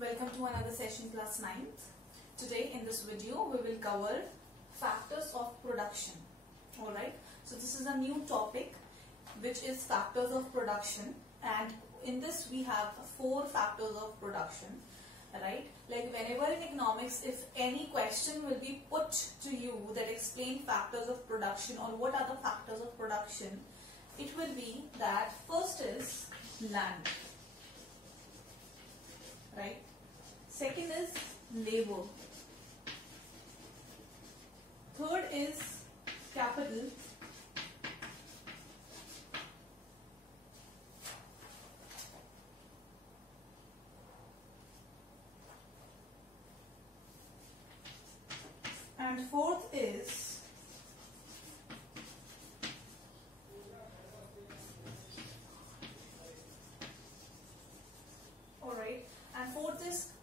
Welcome to another session class 9th. Today in this video we will cover factors of production. Alright, so this is a new topic which is factors of production, and in this we have 4 factors of production. Right, like whenever in economics if any question will be put to you that explain factors of production or what are the factors of production, it will be that first is land. Right. Second is labor. Third is capital. And fourth is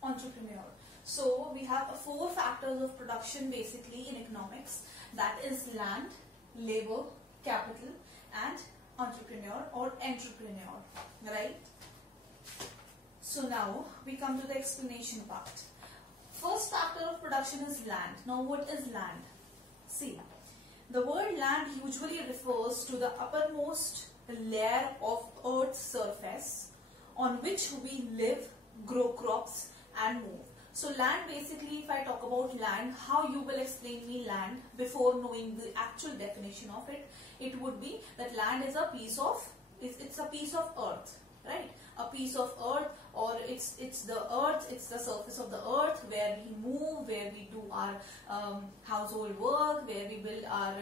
entrepreneur. So we have 4 factors of production basically in economics, that is land, labor, capital and entrepreneur or entrepreneur, right? So now we come to the explanation part. First factor of production is land. Now what is land? See, the word land usually refers to the uppermost layer of Earth's surface on which we live, grow crops and move. So land, basically if I talk about land, how you will explain me land before knowing the actual definition of it, it would be that land is a piece of, it's a piece of earth, right? A piece of earth, or it's the earth, it's the surface of the earth where we move, where we do our household work, where we build our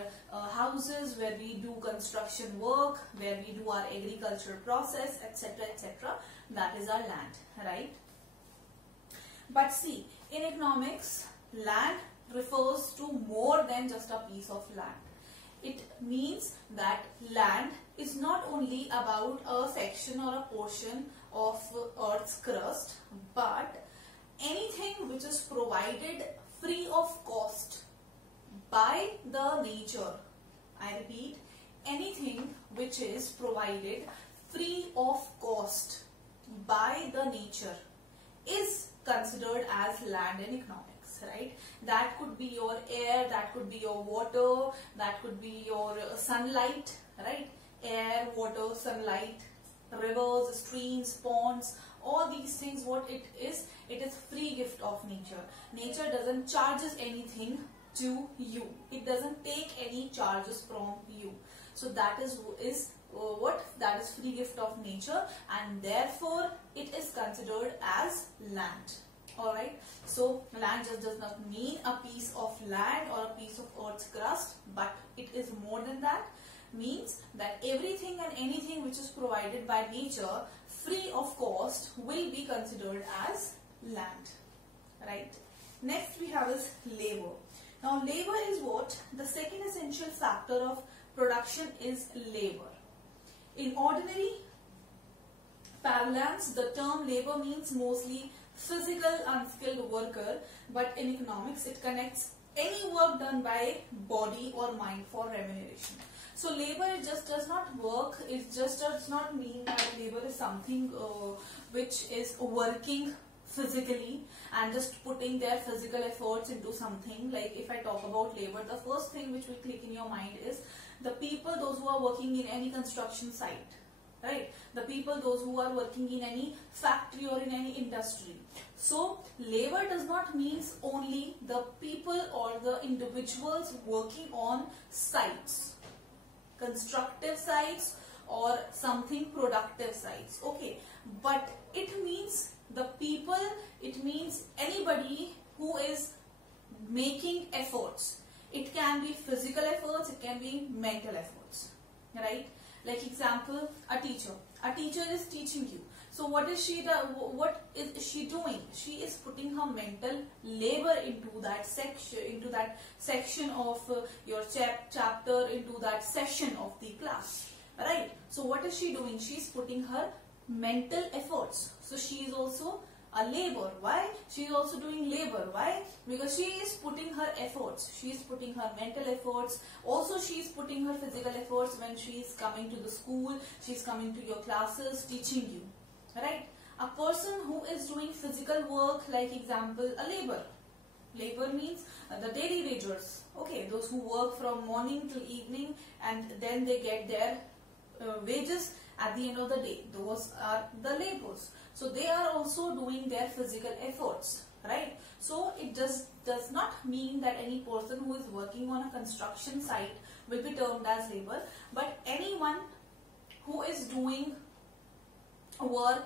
houses, where we do construction work, where we do our agriculture process, etc., etc. That is our land, right? But see, in economics, land refers to more than just a piece of land. It means that land is not only about a section or a portion of Earth's crust, but anything which is provided free of cost by the nature. I repeat, anything which is provided free of cost by the nature is considered as land in economics, right? That could be your air, that could be your water, that could be your sunlight, right? Air, water, sunlight, rivers, streams, ponds, all these things, what it is free gift of nature. Nature doesn't charge anything to you. It doesn't take any charges from you. So that is that is free gift of nature, and therefore it is considered as land. Alright, so land just does not mean a piece of land or a piece of earth's crust, but it is more than that. Means that everything and anything which is provided by nature free of cost will be considered as land, right? Next we have is labor. Now labor is what? The second essential factor of production is labor. In ordinary parlance, the term labor means mostly physical unskilled worker, but in economics it connects any work done by body or mind for remuneration. So labor just does not work, it just does not mean that labor is something which is working physically and just putting their physical efforts into something. Like if I talk about labor, the first thing which will click in your mind is the people, those who are working in any construction site, right? The people, those who are working in any factory or in any industry. So labor does not mean only the people or the individuals working on sites, constructive sites or something productive sites, okay? But it means the people, it means anybody who is making efforts. It can be physical efforts, it can be mental efforts, right? Like example, a teacher. A teacher is teaching you. So what is she doing? She is putting her mental labor into that section of your chapter, into that session of the class, right? So what is she doing? She is putting her mental efforts. So she is also a labor. Why? She is also doing labor. Why? Because she is putting her efforts. She is putting her mental efforts. Also she is putting her physical efforts when she is coming to the school. She is coming to your classes, teaching you. Right? A person who is doing physical work, like example, a labor. Labor means the daily wagers. Okay, those who work from morning till evening and then they get their wages at the end of the day. Those are the laborers. So they are also doing their physical efforts, right? So it just does not mean that any person who is working on a construction site will be termed as labor, but anyone who is doing work,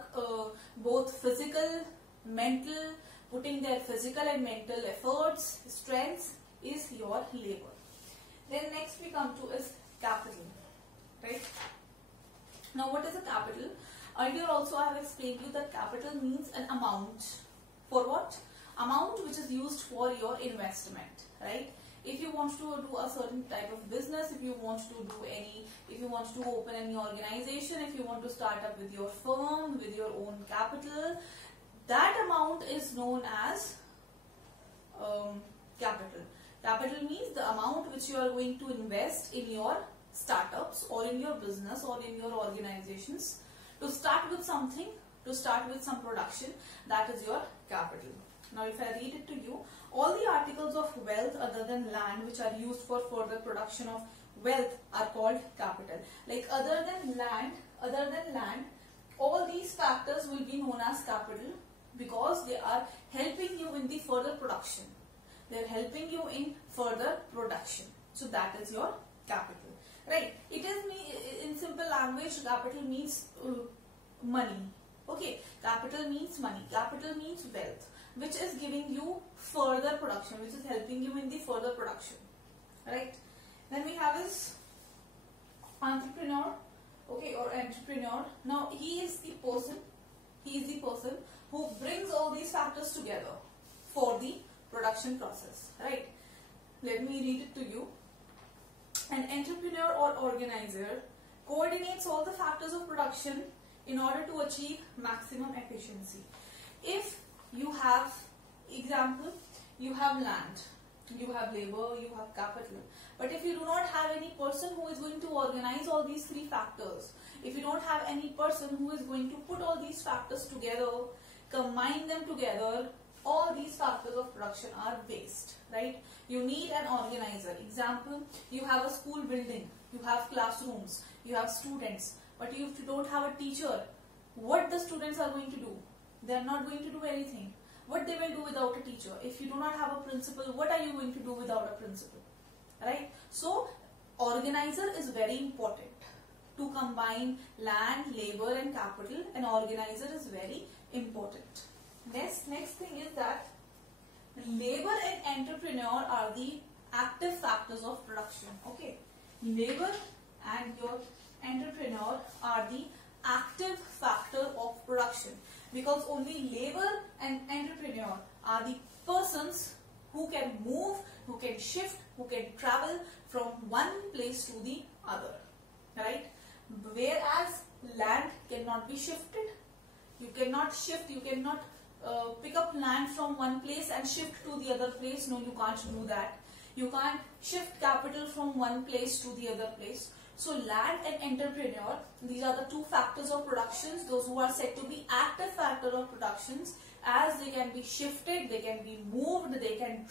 both physical, mental, putting their physical and mental efforts, strengths, is your labor. Then next we come to is capital, right? Now what is a capital? Earlier also I have explained you that capital means an amount. For what? Amount which is used for your investment, right? If you want to do a certain type of business, if you want to open any organization, if you want to start up with your firm, with your own capital, that amount is known as capital. Capital means the amount which you are going to invest in your startups or in your business or in your organizations to start with something, to start with some production. That is your capital. Now if I read it to you, all the articles of wealth other than land which are used for further production of wealth are called capital. Like other than land, all these factors will be known as capital because they are helping you in the further production. They are helping you in further production. So that is your capital, right? It is in simple language, capital means money. Okay, capital means money. Capital means wealth, which is giving you further production, which is helping you in the further production, right? Then we have is entrepreneur, okay, or entrepreneur. Now he is the person who brings all these factors together for the production process, right? Let me read it to you. An entrepreneur or organizer coordinates all the factors of production in order to achieve maximum efficiency. If you have, example, you have land, you have labor, you have capital, but if you do not have any person who is going to organize all these three factors, if you don't have any person who is going to put all these factors together, combine them together, all these factors of production are waste, right? You need an organizer. Example, you have a school building, you have classrooms, you have students, but if you don't have a teacher, what the students are going to do? They are not going to do anything. What they will do without a teacher? If you do not have a principal, what are you going to do without a principal? Right? So, organizer is very important. To combine land, labor and capital, an organizer is very important. Next thing is that labor and entrepreneur are the active factors of production. Okay, labor and your entrepreneur are the active factor of production, because only labor and entrepreneur are the persons who can move, who can shift, who can travel from one place to the other, right? Whereas land cannot be shifted. You cannot shift, you cannot pick up land from one place and shift to the other place. No, you can't do that. You can't shift capital from one place to the other place. So land and entrepreneur, these are the two factors of productions, those who are said to be active factor of productions, as they can be shifted, they can be moved, they can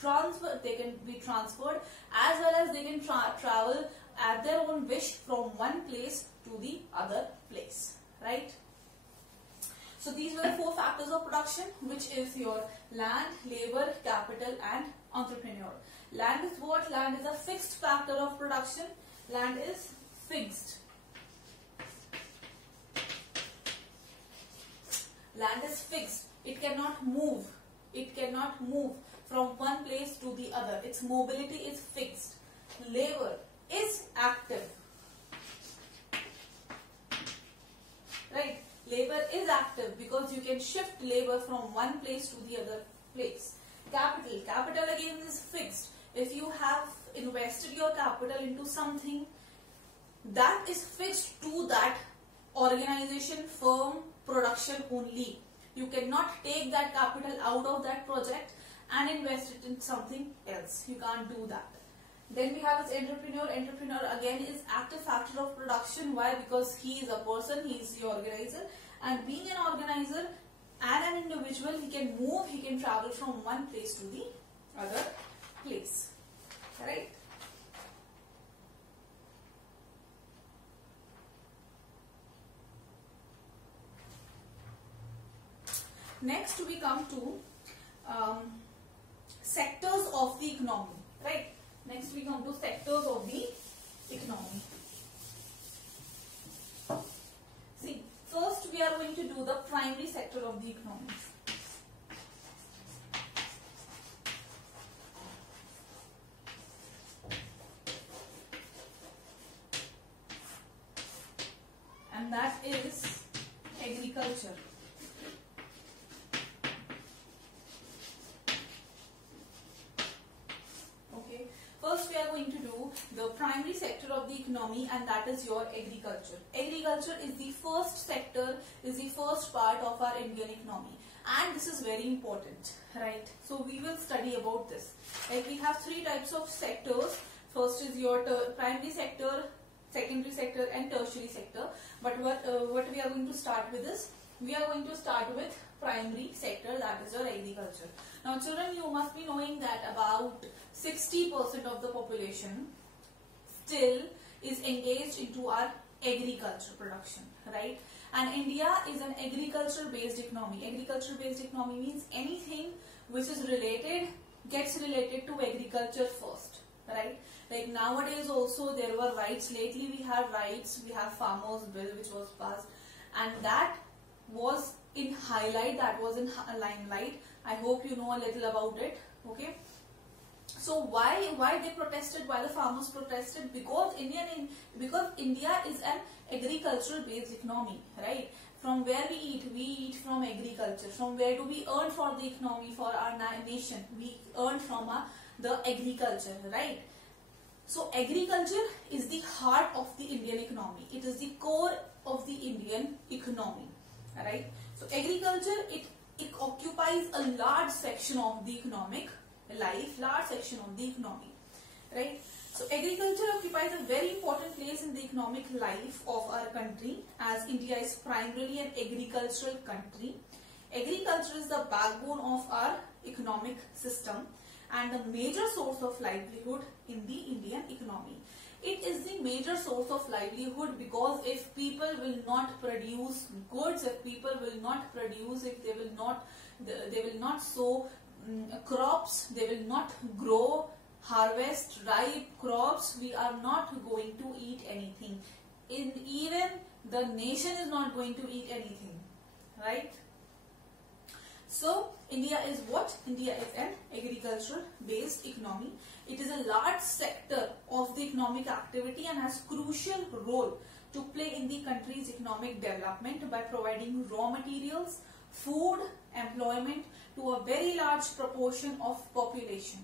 be transferred, as well as they can travel at their own wish from one place to the other place, right? So these were the four factors of production, which is your land, labor, capital and entrepreneur. Land is what? Land is a fixed factor of production. Land is fixed. Land is fixed. It cannot move. It cannot move from one place to the other. Its mobility is fixed. Labor is active. Right? Labor is active because you can shift labor from one place to the other place. Capital. Capital again is fixed. If you have invested your capital into something, that is fixed to that organization, firm, production only. You cannot take that capital out of that project and invest it in something else. You can't do that. Then we have this entrepreneur. Entrepreneur again is active factor of production. Why? Because he is a person, he is the organizer, and being an organizer, and an individual, he can move, he can travel from one place to the other place, right? Next we come to sectors of the economy, right? Next we come to sectors of the economy. See, first we are going to do the primary sector of the economy. And that is agriculture. First we are going to do the primary sector of the economy, and that is your agriculture. Agriculture is the first sector, is the first part of our Indian economy, and this is very important, right? So we will study about this. Like we have three types of sectors. First is your primary sector, secondary sector and tertiary sector. But what we are going to start with is, we are going to start with primary sector, that is your agriculture. Now children, you must be knowing that about 60% of the population still is engaged into our agriculture production, right? And India is an agriculture based economy. Agriculture based economy means anything which is related, gets related to agriculture first, right? Like nowadays also there were rights, lately we have rights, we have farmers bill which was passed, and that was in highlight, that was in limelight. I hope you know a little about it, okay? So why they protested, why the farmers protested? Because India is an agricultural based economy, right? From where we eat from agriculture. From where do we earn for the economy, for our nation? We earn from the agriculture, right? So agriculture is the heart of the Indian economy. It is the core of the Indian economy, right? So agriculture, it occupies a large section of the economic life, large section of the economy, right? So agriculture occupies a very important place in the economic life of our country, as India is primarily an agricultural country. Agriculture is the backbone of our economic system and the major source of livelihood in the Indian economy. It is the major source of livelihood because if people will not produce goods, if people will not produce, if they will not sow crops, they will not grow, harvest ripe crops, we are not going to eat anything. Even the nation is not going to eat anything, right? So India is what? India is an agricultural based economy. It is a large sector of the economic activity and has crucial role to play in the country's economic development by providing raw materials, food, employment to a very large proportion of population,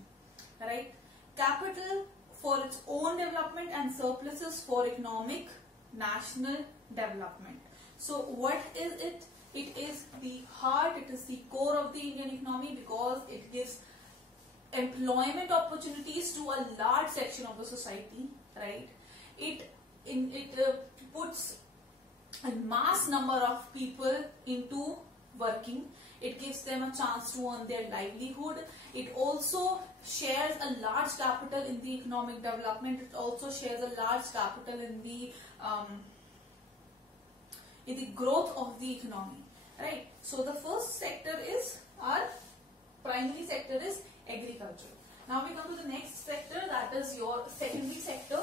right? Capital for its own development and surpluses for economic national development. So what is it? It is the heart, it is the core of the Indian economy because it gives employment opportunities to a large section of the society, right? It puts a mass number of people into working. It gives them a chance to earn their livelihood. It also shares a large capital in the economic development. It also shares a large capital in the growth of the economy, right? So the first sector is our primary sector is agriculture. Now we come to the next sector, that is your secondary sector.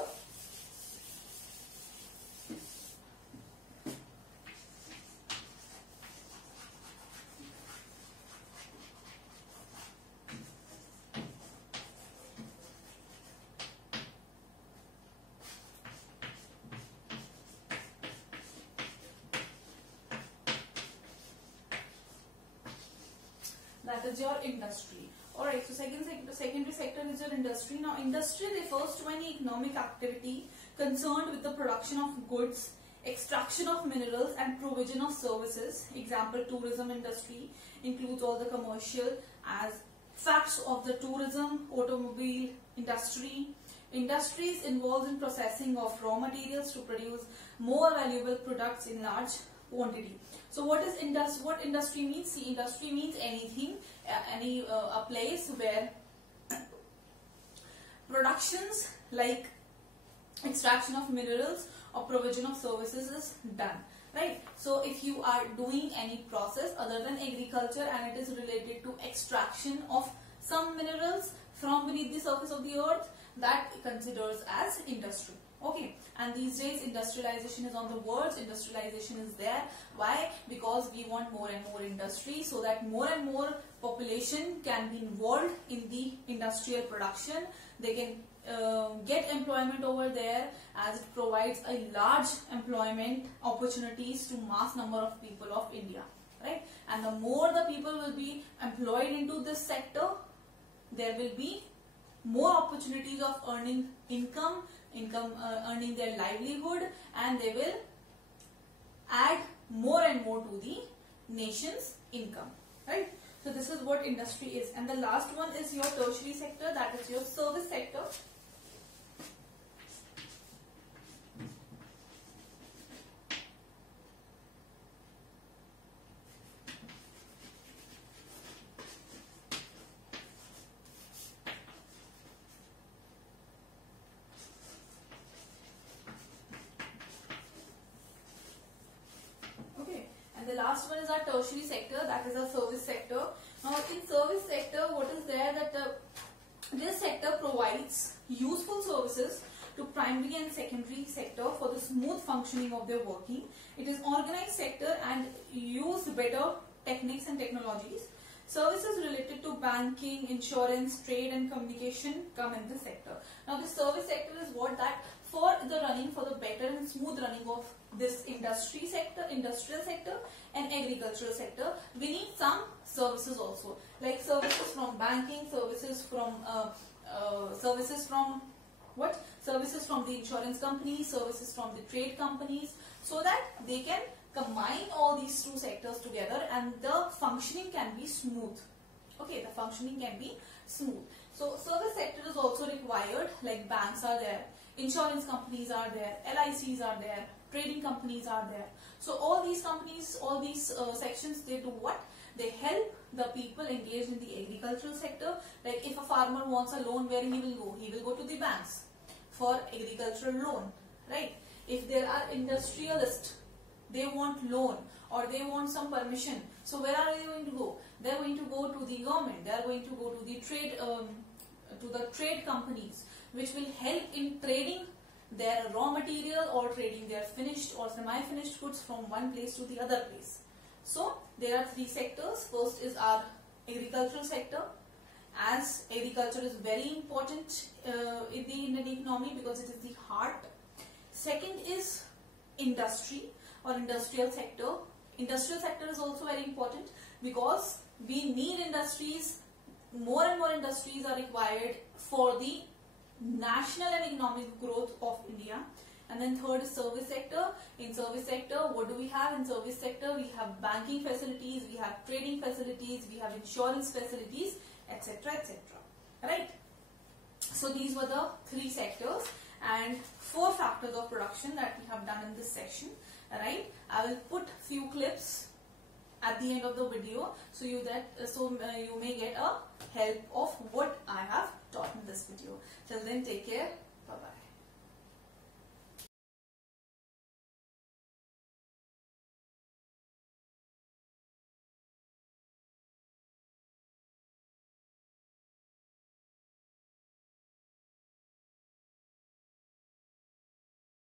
That is your industry. Alright, so secondary sector is your industry. Now industry refers to any economic activity concerned with the production of goods, extraction of minerals and provision of services. Example, tourism industry includes all the commercial aspects of the tourism, automobile industry. Industries involved in processing of raw materials to produce more valuable products in large quantity. So what is industry? What industry means? See, industry means anything, a place where productions like extraction of minerals or provision of services is done, right? So if you are doing any process other than agriculture and it is related to extraction of some minerals from beneath the surface of the earth, that considers as industry. Okay, and these days industrialization is on the words, industrialization is there. Why? Because we want more and more industry, so that more and more population can be involved in the industrial production. They can get employment over there, as it provides a large employment opportunities to mass number of people of India, right? And the more the people will be employed into this sector, there will be more opportunities of earning income, earning their livelihood, and they will add more and more to the nation's income, right? So this is what industry is. And the last one is your tertiary sector, that is your service sector. The last one is our tertiary sector, that is our service sector. Now in service sector, what is there, that this sector provides useful services to primary and secondary sector for the smooth functioning of their working. It is organized sector and use better techniques and technologies. Services related to banking, insurance, trade and communication come in this sector. Now the service sector is what, that for the running, for the better and smooth running of this industry sector, industrial sector and agricultural sector, we need some services also, like services from banking, services from what? Services from the insurance companies, services from the trade companies, so that they can combine all these two sectors together and the functioning can be smooth. Okay, the functioning can be smooth. So service sector is also required, like banks are there, insurance companies are there, LICs are there, trading companies are there. So all these companies, all these sections, they do what? They help the people engaged in the agricultural sector. Like if a farmer wants a loan, where he will go? He will go to the banks for agricultural loan, right? If there are industrialists, they want loan or they want some permission. So where are they going to go? They are going to go to the government. They are going to go to the trade companies, which will help in trading their raw material or trading their finished or semi-finished goods from one place to the other place. So there are three sectors. First is our agricultural sector, as agriculture is very important in the Indian economy because it is the heart. Second is industry or industrial sector. Industrial sector is also very important because we need industries. More and more industries are required for the national and economic growth of India. And then third is service sector. In service sector, what do we have in service sector? We have banking facilities, we have trading facilities, we have insurance facilities, etc., etc. Right? So these were the three sectors and four factors of production that we have done in this section. Right? I will put few clips at the end of the video so you may get a help of what I have taught in this video. Till then, take care. Bye bye.